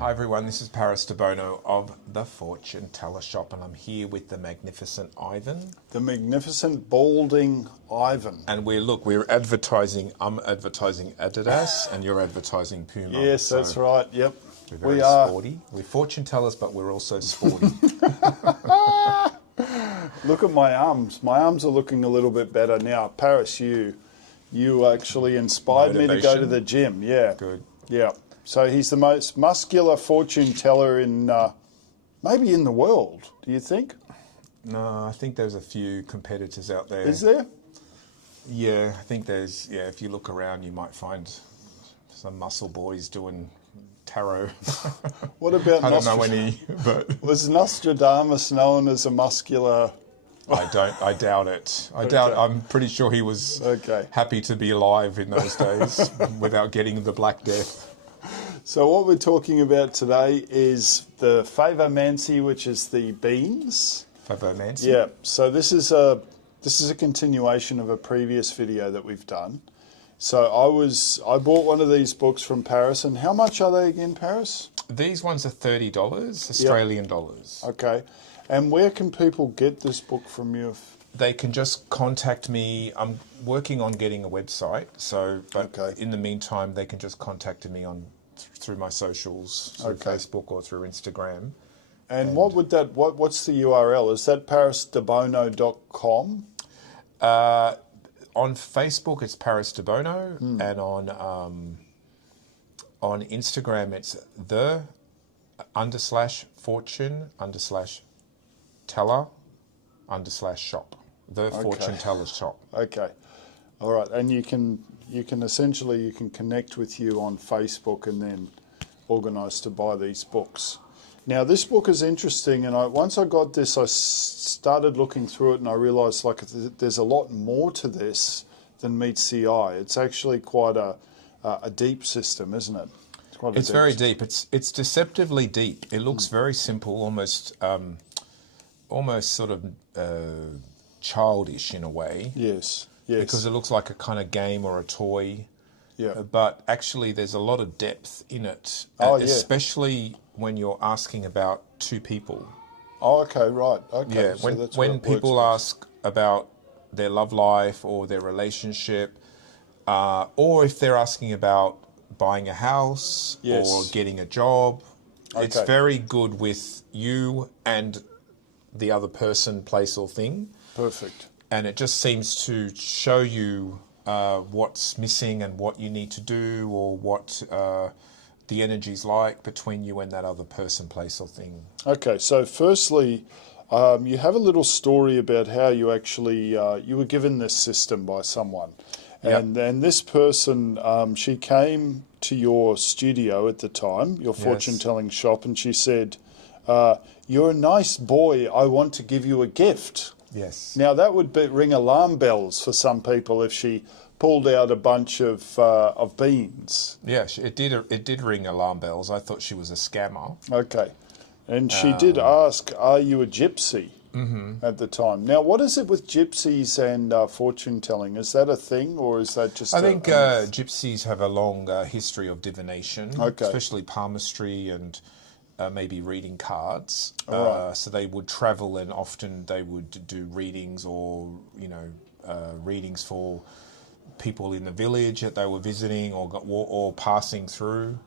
Hi everyone, this is Paris Debono of the Fortune Teller Shop, and I'm here with the magnificent Ivan. The magnificent balding Ivan. And we're advertising, I'm advertising Adidas and you're advertising Puma. Yes, so that's right, yep. We're very sporty. We're fortune tellers, but we're also sporty. Look at my arms. My arms are looking a little bit better now. Paris, you actually inspired me to go to the gym. Yeah. Good. Yeah. So he's the most muscular fortune teller in, maybe in the world, do you think? No, I think there's a few competitors out there. Is there? Yeah, I think there's, if you look around, you might find some muscle boys doing tarot. What about I don't know any, but... Was Nostradamus known as a muscular... I doubt it. I'm pretty sure he was happy to be alive in those days without getting the Black Death. So what we're talking about today is the Favomancy, which is the beans. Favomancy? Yeah. So this is a continuation of a previous video that we've done. So I bought one of these books from Paris, and how much are they again, Paris? These ones are $30 Australian dollars. Okay. And where can people get this book from you? They can just contact me. I'm working on getting a website, but in the meantime, they can just contact me through my socials, through Facebook or through Instagram. And what's the URL? Is that parisdebono.com? On Facebook, it's Paris Debono, and on Instagram, it's the_fortune_teller_shop. The Fortune Teller Shop. Okay. All right. And you can essentially connect with you on Facebook and then organise to buy these books. Now this book is interesting, and once I got this, I started looking through it, and I realised there's a lot more to this than meets the eye. It's actually quite a deep system, isn't it? It's very deep. It's deceptively deep. It looks very simple, almost sort of childish in a way. Yes. Because it looks like a kind of game or a toy. Yeah. But actually, there's a lot of depth in it, especially when you're asking about two people. Oh, okay, right. Okay. Yeah. So when people ask about their love life or their relationship, or if they're asking about buying a house or getting a job, it's very good with you and the other person, place or thing. Perfect. And it just seems to show you what's missing and what you need to do, or what the energy's like between you and that other person, place or thing. Okay, so firstly, you have a little story about how you actually, you were given this system by someone. And this person, she came to your studio at the time, your fortune-telling shop, and she said, "You're a nice boy, I want to give you a gift." Yes. Now that would ring alarm bells for some people if she pulled out a bunch of beans. Yeah, it did ring alarm bells. I thought she was a scammer. Okay. And she did ask, "Are you a gypsy?" At the time. Now, what is it with gypsies and fortune telling? Is that a thing, or is that just? I think gypsies have a long history of divination, especially palmistry and maybe reading cards. So they would travel, and often they would do readings, or readings for people in the village that they were visiting or passing through.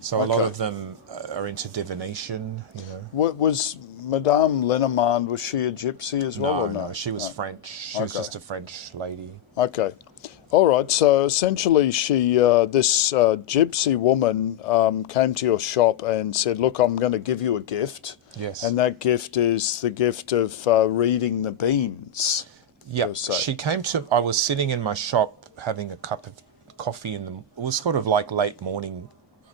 So a lot of them are into divination. What was Madame Lenormand? Was she a gypsy as well? No, she was French. She was just a French lady. Okay. All right, so essentially this gypsy woman came to your shop and said, "Look, I'm going to give you a gift." Yes. And that gift is the gift of reading the beans. Yeah, I was sitting in my shop having a cup of coffee it was sort of like late morning,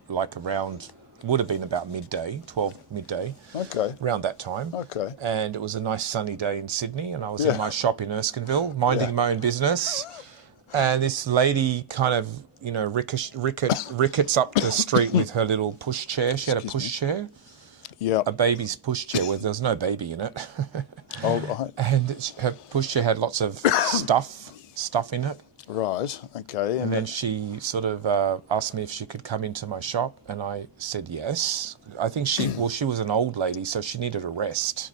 like around, would have been about midday, 12 midday. Okay. Around that time. Okay. And it was a nice sunny day in Sydney, and I was in my shop in Erskineville, minding my own business. And this lady kind of, rickets up the street with her little push chair. She had a push chair. Yeah. A baby's push chair where there's no baby in it. Oh, right. And her push chair had lots of stuff in it. Right. Okay. And then she sort of asked me if she could come into my shop, and I said yes. I think she was an old lady, so she needed a rest.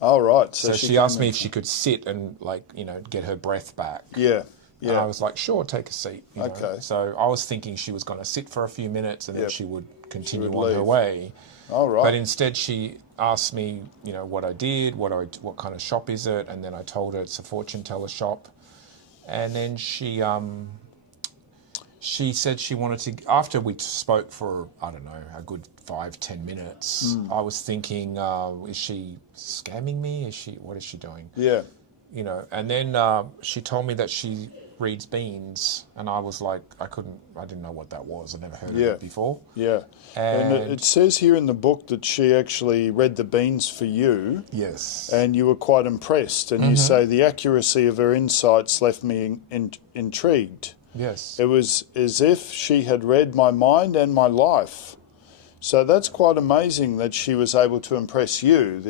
Oh, right. So she asked me if she could sit and, like, you know, get her breath back. Yeah. Yeah. And I was like, sure, take a seat. You know. Okay. So I was thinking she was going to sit for a few minutes and then she would continue on leave. her way. Oh, right. But instead she asked me, you know, what I did, what kind of shop is it, and then I told her it's a fortune teller shop. And then she said she wanted to, after we spoke for, I don't know, a good 5-10 minutes, I was thinking, is she scamming me? What is she doing? Yeah. You know, and then she told me that she reads beans, and I was like, I didn't know what that was. I never heard of it before. Yeah. And it says here in the book that she actually read the beans for you. Yes. And you were quite impressed. And you say the accuracy of her insights left me intrigued. Yes. It was as if she had read my mind and my life. So that's quite amazing that she was able to impress you.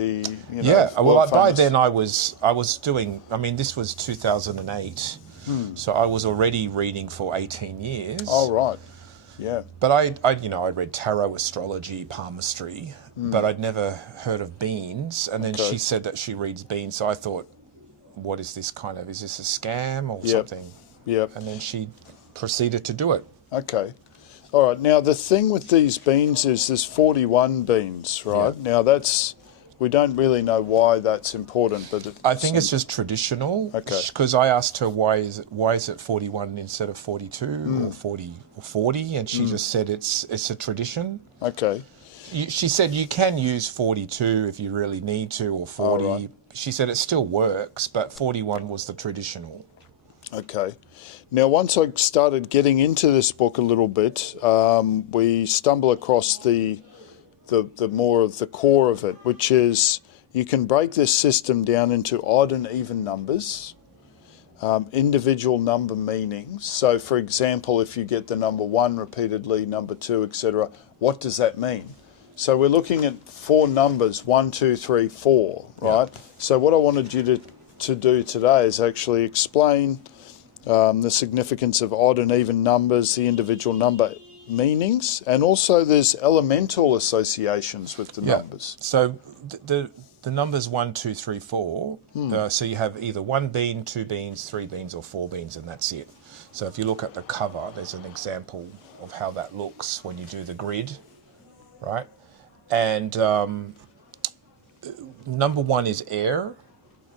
Well, by then I was doing. I mean, this was 2008, so I was already reading for 18 years. Oh, right. Yeah. But I read tarot, astrology, palmistry, but I'd never heard of beans. And then she said that she reads beans, so I thought, what is this kind of? Is this a scam or something? Yep. And then she proceeded to do it. Okay. All right. Now, the thing with these beans is there's 41 beans, right? Yeah. Now, we don't really know why that's important, but I think it's just traditional. Okay. Because I asked her why is it 41 instead of 42 or 40, and she just said it's a tradition. Okay. She said you can use 42 if you really need to, or 40. Right. She said it still works, but 41 was the traditional. Okay. Now, once I started getting into this book a little bit, we stumble across the more of the core of it, which is you can break this system down into odd and even numbers, individual number meanings. So, for example, if you get the number 1 repeatedly, number 2, etc., what does that mean? So we're looking at 4 numbers, 1, 2, 3, 4, right? Yeah. So what I wanted you to do today is actually explain the significance of odd and even numbers, the individual number meanings, and also there's elemental associations with the numbers. So the numbers 1, 2, 3, 4, so you have either 1 bean, 2 beans, 3 beans, or 4 beans, and that's it. So if you look at the cover, there's an example of how that looks when you do the grid, right? And number 1 is air,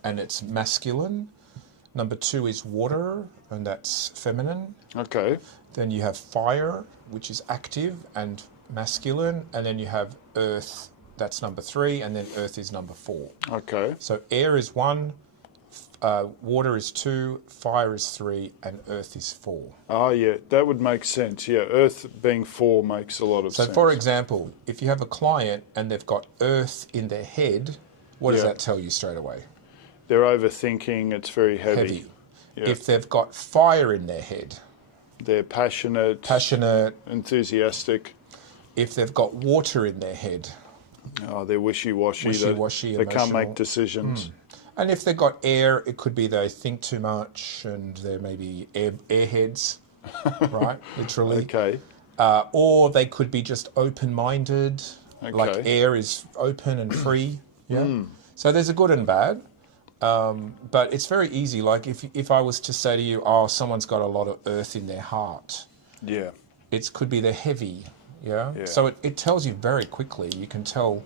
and it's masculine. Number 2 is water, and that's feminine. Okay. Then you have fire, which is active and masculine. And then you have earth, that's number 3, and then earth is number 4. Okay. So air is 1, water is 2, fire is 3, and earth is 4. Oh, yeah, that would make sense. Yeah, earth being 4 makes a lot of sense. So, for example, if you have a client and they've got earth in their head, what does that tell you straight away? They're overthinking, it's very heavy. Yeah. If they've got fire in their head, they're passionate, enthusiastic. If they've got water in their head, they're wishy-washy. They can't make decisions. And if they've got air, it could be they think too much and they're maybe airheads, right? Literally. Okay. Or they could be just open-minded, like air is open and free. Yeah. So there's a good and bad. But it's very easy. Like if I was to say to you, someone's got a lot of earth in their heart. Yeah. It could be they're heavy. Yeah. So it tells you very quickly. You can tell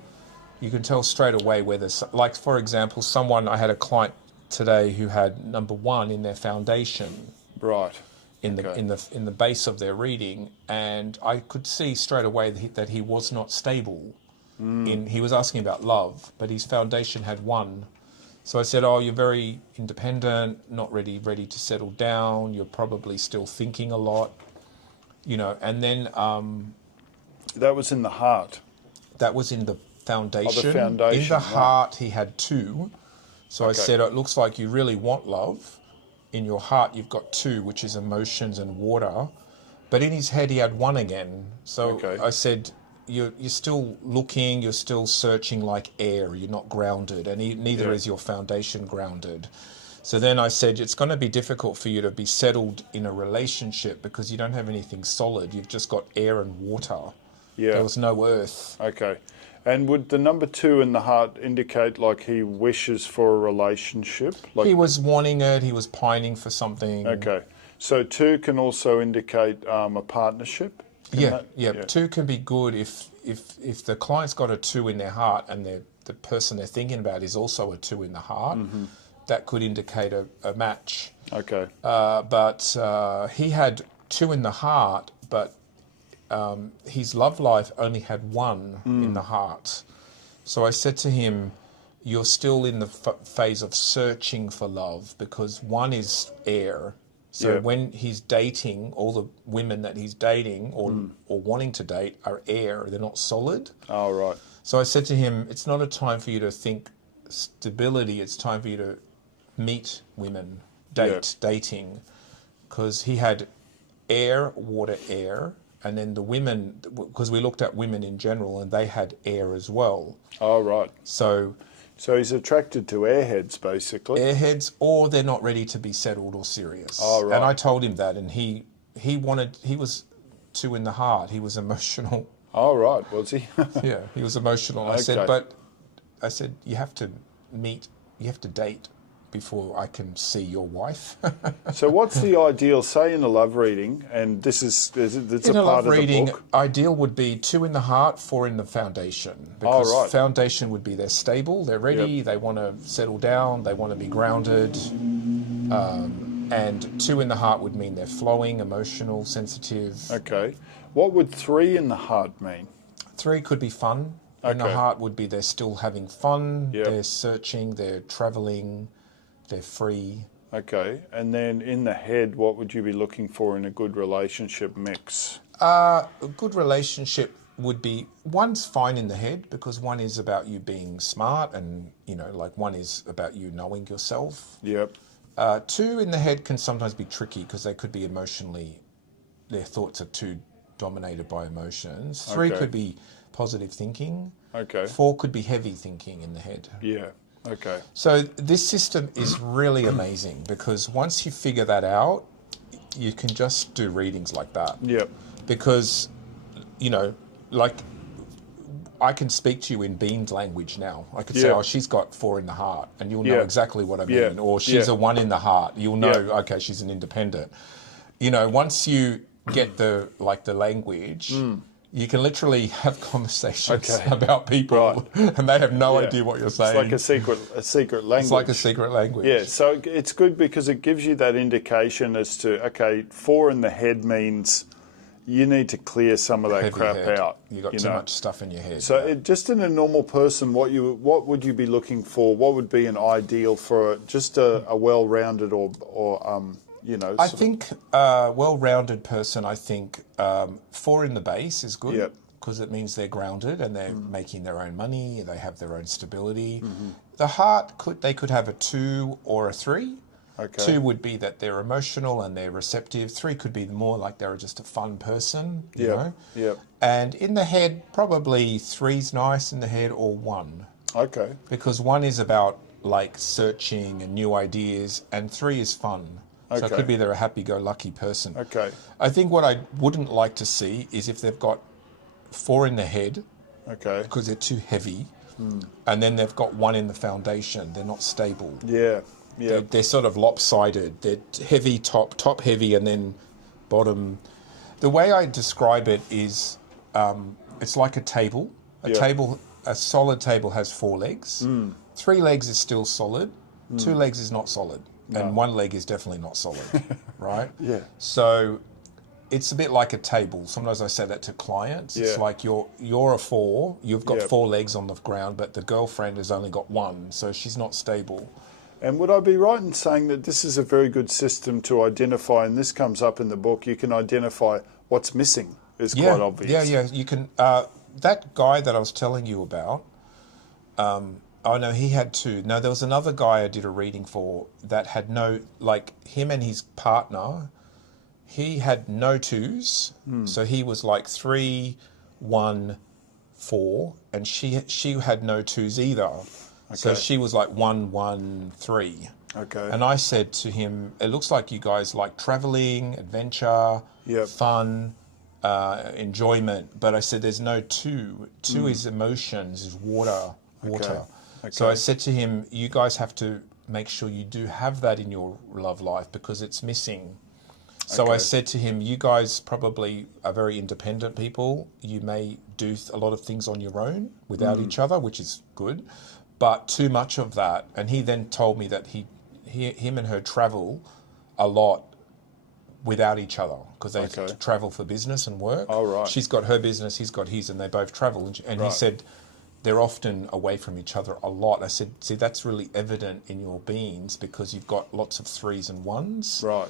straight away whether, like, for example, I had a client today who had number 1 in their foundation. Right. In the base of their reading, and I could see straight away that he was not stable. He was asking about love, but his foundation had 1. So I said, you're very independent, not ready to settle down. You're probably still thinking a lot, and then... that was in the heart. That was in the foundation. Oh, the foundation. In the heart, he had 2. So I said, it looks like you really want love. In your heart, you've got 2, which is emotions and water. But in his head, he had 1 again. So I said... You're still looking, you're still searching like air, you're not grounded, and neither is your foundation grounded. So then I said, it's going to be difficult for you to be settled in a relationship because you don't have anything solid. You've just got air and water. Yeah. There was no earth. Okay. And would the number 2 in the heart indicate like he wishes for a relationship? Like he was wanting it. He was pining for something. Okay. So 2 can also indicate a partnership? Yeah. 2 can be good if the client's got a 2 in their heart and the person they're thinking about is also a 2 in the heart. That could indicate a match. Okay. But he had 2 in the heart, but his love life only had 1 in the heart. So I said to him, you're still in the phase of searching for love because 1 is air. So when he's dating, all the women that he's dating or wanting to date are air. They're not solid. Oh, right. So I said to him, it's not a time for you to think stability. It's time for you to meet women, dating. Because he had air, water, air. And then the women, because we looked at women in general, and they had air as well. Oh, right. So he's attracted to airheads, basically. Airheads, or they're not ready to be settled or serious. Oh, right. And I told him that, and he was 2 in the heart. He was emotional. Oh, right. Was he? Yeah, he was emotional. Okay. I said, you have to date before I can see your wife. So what's the ideal, say in a love reading, and it's a part of the book? Ideal would be 2 in the heart, 4 in the foundation. Because foundation would be they're stable, they're ready, they want to settle down, they want to be grounded. And 2 in the heart would mean they're flowing, emotional, sensitive. Okay. What would 3 in the heart mean? 3 could be fun. In the heart would be they're still having fun, they're searching, they're travelling, they're free. Okay. And then in the head, what would you be looking for in a good relationship mix? A good relationship would be, 1's fine in the head because 1 is about you being smart and, 1 is about you knowing yourself. Yep. 2 in the head can sometimes be tricky because they could be emotionally, their thoughts are too dominated by emotions. 3 could be positive thinking. Okay. 4 could be heavy thinking in the head. Yeah. Okay. So this system is really amazing because once you figure that out, you can just do readings like that. Yep. Because, like I can speak to you in Bean's language now. I could say, oh, she's got 4 in the heart, and you'll know exactly what I mean. Yeah. Or she's a 1 in the heart. You'll know, okay, she's an independent. Once you get the language, you can literally have conversations about people, and they have no idea what you're saying. It's like a secret language. It's like a secret language. Yeah, so it's good because it gives you that indication as to, okay, 4 in the head means you need to clear some of that Heavy crap head. out. You got too much stuff in your head. So just in a normal person, what would you be looking for? What would be an ideal for just a well-rounded or I think a well-rounded person, 4 in the base is good because it means they're grounded and they're making their own money, they have their own stability. The heart, they could have a 2 or a 3. Okay. 2 would be that they're emotional and they're receptive. 3 could be more like they're just a fun person, you know. Yeah. And in the head, probably 3's nice in the head or 1. Okay. Because 1 is about like searching and new ideas, and 3 is fun. So it could be they're a happy-go-lucky person. Okay. I think what I wouldn't like to see is if they've got 4 in the head, because they're too heavy, and then they've got 1 in the foundation. They're not stable. Yeah. Yeah. They're sort of lopsided. They're heavy top heavy, and then bottom. The way I describe it is, it's like a table. A solid table has 4 legs. 3 legs is still solid. 2 legs is not solid. No. And 1 leg is definitely not solid, right? Yeah. So it's a bit like a table. Sometimes I say that to clients. Yeah. It's like you're a 4, you've got 4 legs on the ground, but the girlfriend has only got 1, so she's not stable. And would I be right in saying that this is a very good system to identify, and this comes up in the book, you can identify what's missing is quite obvious. Yeah. You can, that guy that I was telling you about, oh no, he had 2. No, there was another guy I did a reading for that had no, like him and his partner, he had no 2s. So he was like 3, 1, 4, and she had no 2s either. Okay. So she was like 1, 1, 3. Okay. And I said to him, it looks like you guys like traveling, adventure, fun, enjoyment. But I said, there's no two. Two is emotions, is water. Okay. So I said to him, you guys have to make sure you do have that in your love life because it's missing. So I said to him, you guys probably are very independent people. You may do a lot of things on your own without each other, which is good. But too much of that. And he then told me that him and her travel a lot without each other because they travel for business and work. Oh, right. She's got her business, he's got his, and they both travel. And he said they're often away from each other a lot. I said, see, that's really evident in your beings because you've got lots of 3s and 1s. Right.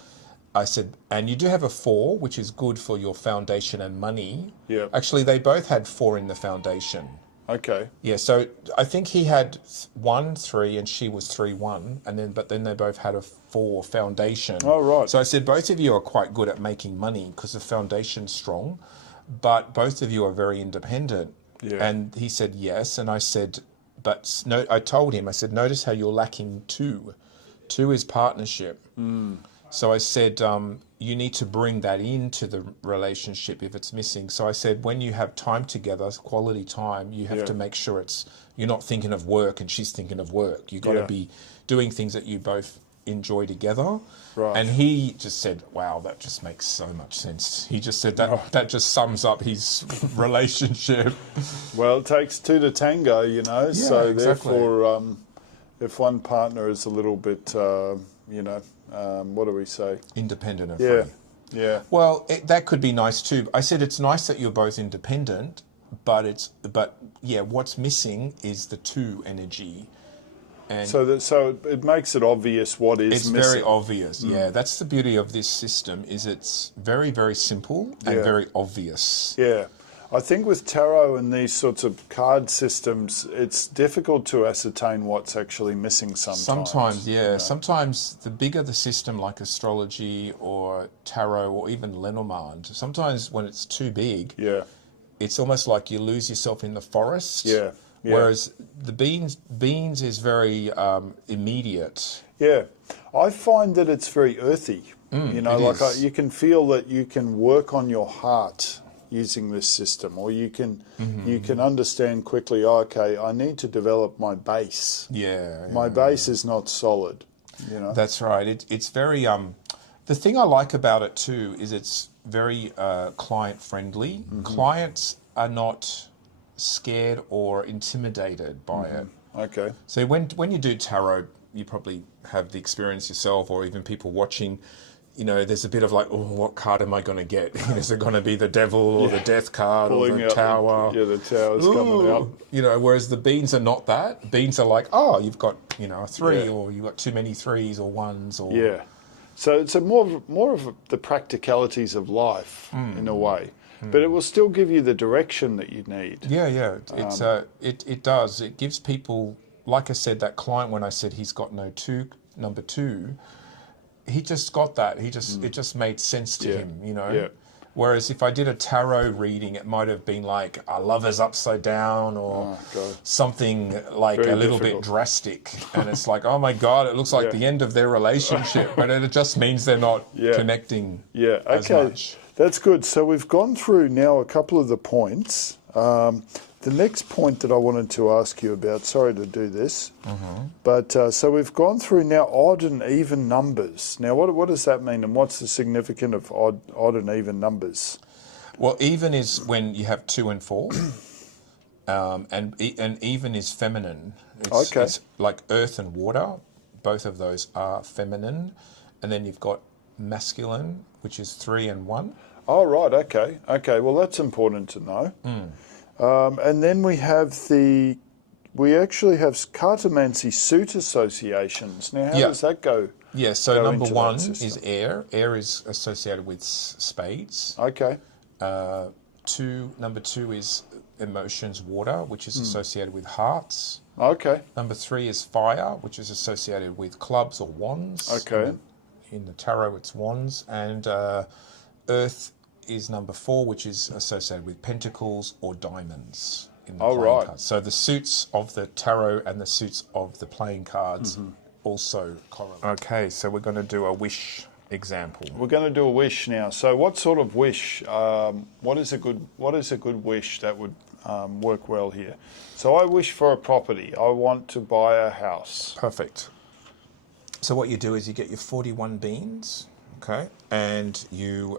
I said, and you do have a 4, which is good for your foundation and money. Yeah. Actually, they both had 4 in the foundation. Okay. Yeah, so I think he had 1, 3, and she was 3, 1, but then they both had a 4 foundation. Oh, right. So I said, both of you are quite good at making money because the foundation's strong, but both of you are very independent. Yeah. And he said yes, and I said, but no, I told him, I said, notice how you're lacking 2. 2 is partnership. So I said, you need to bring that into the relationship if it's missing. So I said, when you have time together, quality time, you have to make sure you're not thinking of work and she's thinking of work. You've got to be doing things that you both enjoy together. Right. And he just said, wow, that just makes so much sense. He just said that just sums up his relationship. Well, it takes 2 to tango, you know. Yeah, so exactly. Therefore, if one partner is a little bit, what do we say? Independent and free. Yeah. Well, that could be nice too. I said it's nice that you're both independent, but what's missing is the 2 energy. And so it makes it obvious what is missing. It's very obvious. Yeah, that's the beauty of this system. Is it's very, very simple and very obvious. Yeah. I think with tarot and these sorts of card systems, it's difficult to ascertain what's actually missing sometimes. Sometimes, yeah. You know? Sometimes the bigger the system, like astrology or tarot or even Lenormand, sometimes when it's too big, it's almost like you lose yourself in the forest. Yeah. Whereas the beans is very immediate. Yeah. I find that it's very earthy. You can feel that you can work on your heart using this system, or you can understand quickly, okay, I need to develop my base. My base is not solid. You know. That's right. It's very the thing I like about it too is it's very client friendly. Clients are not scared or intimidated by it. Okay. So when you do tarot, you probably have the experience yourself, or even people watching. You know, there's a bit of like, oh, what card am I going to get? Is it going to be the devil or the death card or the tower? The tower's coming out. You know, whereas the beans are not that. Beans are like, oh, you've got, a 3 or you've got too many 3s or 1s. Or... Yeah. So it's more of the practicalities of life in a way. But it will still give you the direction that you need. Yeah. It does. It gives people, like I said, that client, when I said he's got number 2, he just got that. It just made sense to him, you know. Yeah. Whereas if I did a tarot reading, it might have been like a lover's upside down or something like very a little bit drastic. And it's like, oh my God, it looks like the end of their relationship. But it just means they're not connecting as much. That's good. So we've gone through now a couple of the points. The next point that I wanted to ask you about, sorry to do this, but so we've gone through now odd and even numbers. Now, what does that mean, and what's the significance of odd and even numbers? Well, even is when you have 2 and 4, and even is feminine. It's like earth and water. Both of those are feminine, and then you've got masculine, which is 3 and 1. Oh, right. Okay. Well, that's important to know. And then we actually have cartomancy suit associations. Now, how does that go? Yeah, so number 1 is air. Air is associated with spades. Okay. Number 2 is emotions, water, which is associated with hearts. Okay. Number 3 is fire, which is associated with clubs or wands. Okay. In the tarot, it's wands. And earth is number 4, which is associated with pentacles or diamonds in the playing cards. So the suits of the tarot and the suits of the playing cards also correlate. Okay, so we're going to do a wish example. We're going to do a wish now. So what sort of wish, what is a good wish that would work well here? So I wish for a property. I want to buy a house. Perfect. So what you do is you get your 41 beans, okay, and you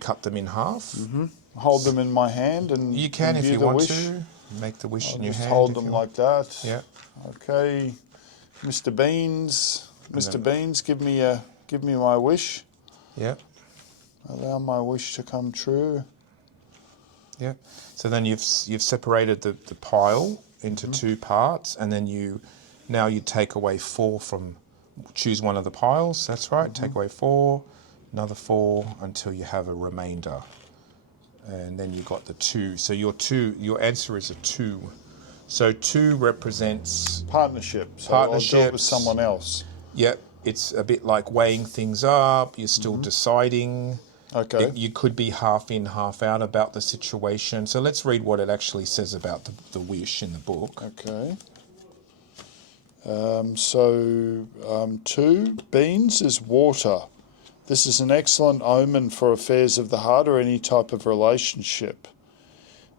cut them in half. Mm-hmm. Hold them in my hand and you can and if you want to make the wish in your hand. Hold them like that. Yeah. Okay, Mr. Beans. Mr. Beans, give me my wish. Yeah. Allow my wish to come true. Yeah. So then you've separated the pile into two parts, and then now you take away 4 from, choose one of the piles. That's right. Take away 4, another 4 until you have a remainder, and then you got the 2. So your answer is a 2. So 2 represents partnership. So I'll do it with someone else. Yep. It's a bit like weighing things up. You're still deciding. Okay. You could be half in, half out about the situation. So let's read what it actually says about the wish in the book. Okay. 2, beans is water. This is an excellent omen for affairs of the heart or any type of relationship.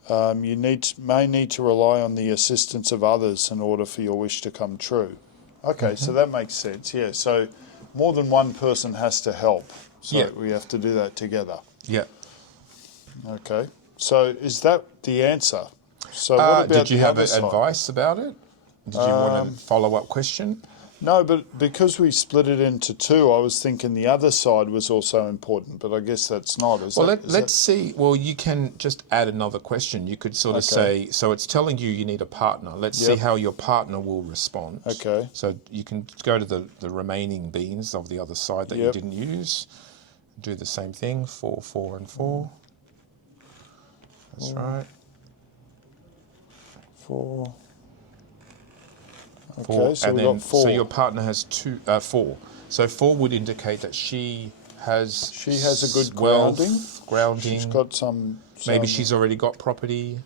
You may need to rely on the assistance of others in order for your wish to come true. Okay, so that makes sense. Yeah, so more than one person has to help. So we have to do that together. Yeah. Okay. So is that the answer? So what about did you have advice about it? Did you want a follow-up question? No, but because we split it into 2, I was thinking the other side was also important, but I guess that's not. Let's see. Well, you can just add another question. You could sort of say, so it's telling you need a partner. Let's see how your partner will respond. Okay. So you can go to the remaining beans of the other side that you didn't use. Do the same thing, 4, 4, and 4. That's right. 4. Okay, 4, so we've got 4. So your partner has 4. So 4 would indicate that she has a good grounding. She's got some. Maybe she's already got property.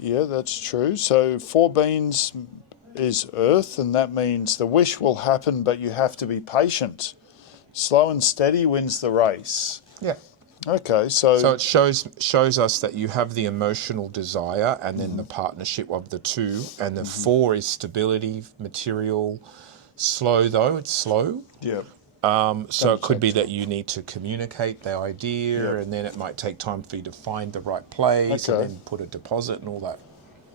Yeah, that's true. So 4 beans is earth, and that means the wish will happen, but you have to be patient. Slow and steady wins the race. Yeah. Okay, so it shows us that you have the emotional desire, and then the partnership of the 2, and the 4 is stability, material. Slow though, it's slow. Yeah. So it could be that you need to communicate the idea, and then it might take time for you to find the right place, and then put a deposit and all that.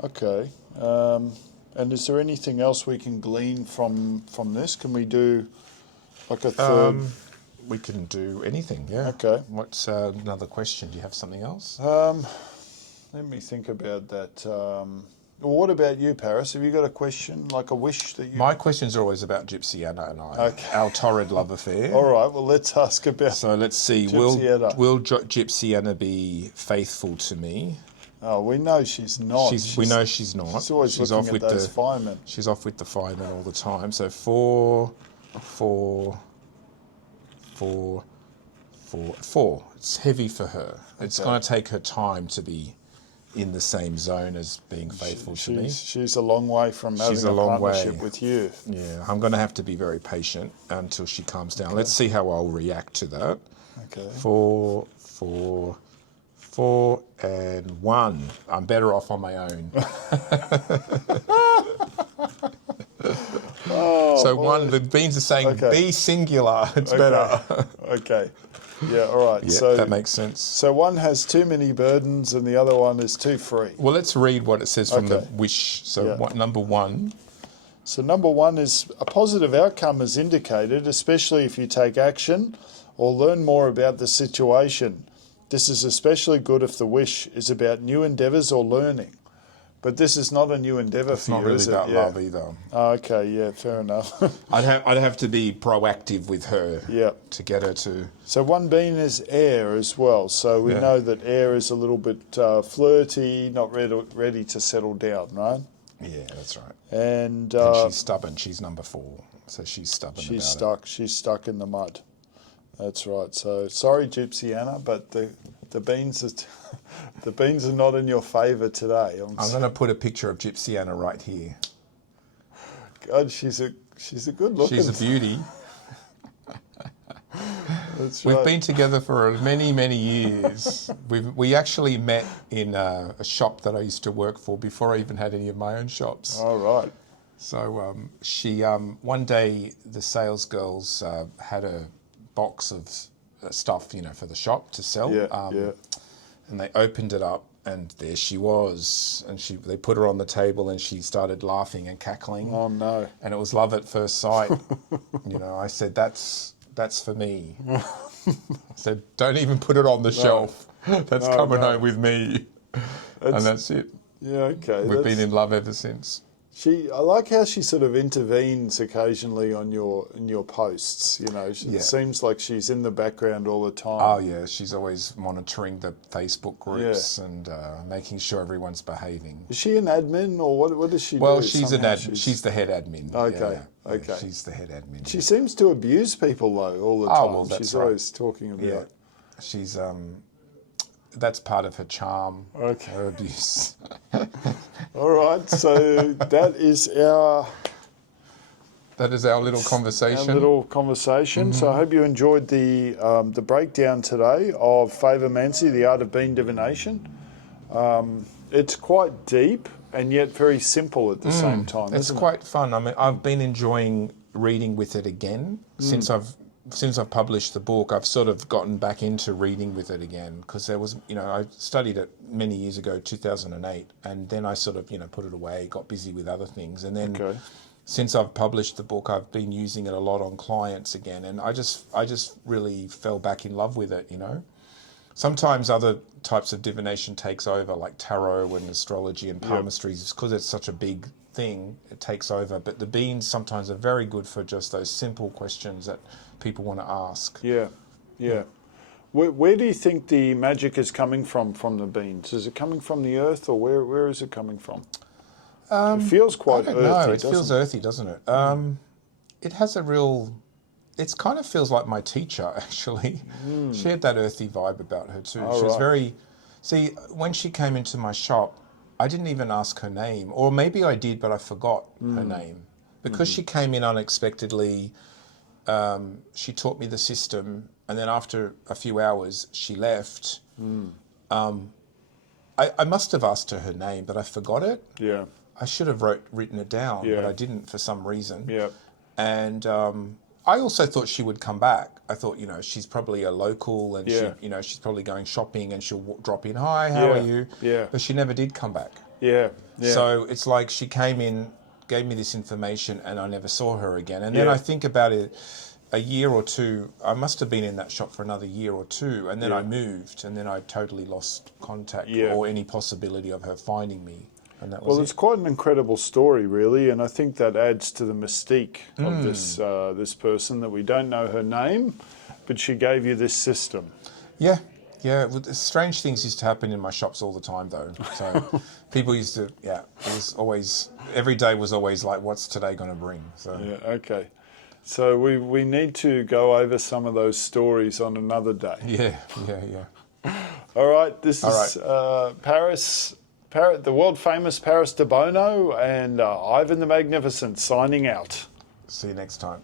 Okay. And is there anything else we can glean from this? Can we do like a third? We can do anything, yeah. Okay. What's another question? Do you have something else? Let me think about that. Well, what about you, Paris? Have you got a question, like a wish that you... My questions are always about Gypsy Anna and I, our torrid love affair. All right, well, let's ask about... So let's see, will Gypsy Anna be faithful to me? Oh, we know she's not. We know she's not. She's always looking at those firemen. She's off with the firemen all the time. So 4. It's heavy for her. It's going to take her time to be in the same zone as being faithful to me. She's a long way from having a partnership with you. Yeah, I'm going to have to be very patient until she calms down. Okay. Let's see how I'll react to that. Okay. 4, and 1. I'm better off on my own. So 1, the beans are saying be singular. It's better. Okay. Yeah, all right. Yeah, so that makes sense. So one has too many burdens and the other one is too free. Well, let's read what it says from the wish. So number 1. So number 1 is a positive outcome is indicated, especially if you take action or learn more about the situation. This is especially good if the wish is about new endeavours or learning. But this is not a new endeavour for you, is it? It's not really about love either. Oh, okay, yeah, fair enough. I'd have to be proactive with her to get her to... So 1 bean is air as well. So we know that air is a little bit flirty, not ready to settle down, right? Yeah, that's right. And she's stubborn. She's number 4. So she's stubborn about it. She's stuck in the mud. That's right. So sorry, Gypsy Anna, but the beans are not in your favour today. I'm going to put a picture of Gypsy Anna right here. God, she's She's a good looking. She's a beauty. That's We've right. been together for many, many years. We actually met in a shop that I used to work for before I even had any of my own shops. All right. So she one day the sales girls had a box of stuff, for the shop to sell. Yeah. And they opened it up, and there she was. And they put her on the table, and she started laughing and cackling. Oh no! And it was love at first sight. I said, "That's for me." I said, "Don't even put it on the shelf. That's coming home with me." And that's it. Yeah. Okay. We've been in love ever since. I like how she sort of intervenes occasionally in your posts. It seems like she's in the background all the time. Oh yeah, she's always monitoring the Facebook groups and making sure everyone's behaving. Is she an admin or what does she do? Well, she's an admin. She's the head admin. Okay, yeah. okay. She's the head admin. She seems to abuse people though all the time. Oh, well, that's she's right. always talking about. Yeah, she's that's part of her charm. Okay. Her abuse. All right, so that is our little conversation. So I hope you enjoyed the breakdown today of Favomancy, the art of bean divination. It's quite deep and yet very simple at the same time. It's quite fun. I mean, I've been enjoying reading with it again since I've published the book. I've sort of gotten back into reading with it again because there was, I studied it many years ago, 2008, and then I sort of, put it away, got busy with other things, and then since I've published the book, I've been using it a lot on clients again, and I just really fell back in love with it. Sometimes other types of divination takes over, like tarot and astrology and palmistry, because it's such a big thing, it takes over. But the beans sometimes are very good for just those simple questions that people want to ask. Yeah. Where do you think the magic is coming from the beans? Is it coming from the earth, or where is it coming from? It feels quite earthy. No, it feels earthy, doesn't it? It has a real... It kind of feels like my teacher, actually. She had that earthy vibe about her too. She was very... See, when she came into my shop, I didn't even ask her name. Or maybe I did, but I forgot her name. Because she came in unexpectedly, she taught me the system, and then after a few hours, she left. I must have asked her name, but I forgot it. Yeah. I should have written it down, but I didn't for some reason. Yeah. And I also thought she would come back. I thought, she's probably a local, and she, she's probably going shopping, and she'll drop in. Hi, how are you? Yeah. But she never did come back. Yeah. So it's like she came in, gave me this information, and I never saw her again. And then I think about it, a year or two, I must have been in that shop for another year or two, and then I moved, and then I totally lost contact or any possibility of her finding me. And that was it's quite an incredible story, really, and I think that adds to the mystique of this person, that we don't know her name, but she gave you this system. Yeah. Strange things used to happen in my shops all the time, though. So people used to, it was always, every day was always like, what's today going to bring? So Okay. So we need to go over some of those stories on another day. Yeah. All right, this is the world famous Paris Debono and Ivan the Magnificent signing out. See you next time.